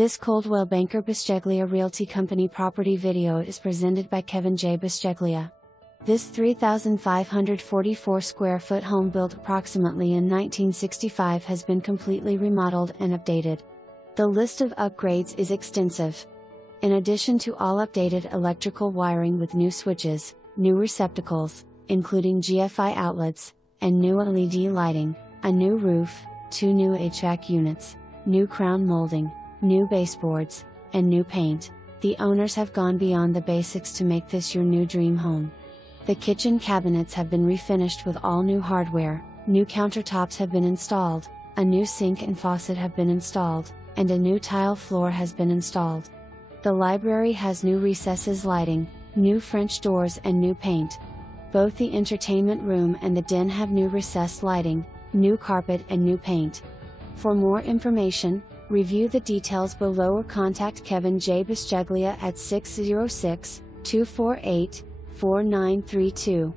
This Coldwell Banker Bisceglia Realty Company property video is presented by Kevin J. Bisceglia. This 3,544 square foot home built approximately in 1965 has been completely remodeled and updated. The list of upgrades is extensive. In addition to all updated electrical wiring with new switches, new receptacles, including GFI outlets, and new LED lighting, a new roof, 2 new HVAC units, new crown molding, new baseboards, and new paint, the owners have gone beyond the basics to make this your new dream home. The kitchen cabinets have been refinished with all new hardware, new countertops have been installed, a new sink and faucet have been installed, and a new tile floor has been installed. The library has new recesses lighting, new French doors and new paint. Both the entertainment room and the den have new recessed lighting, new carpet and new paint. For more information, review the details below or contact Kevin J. Bisceglia at 606-248-4932.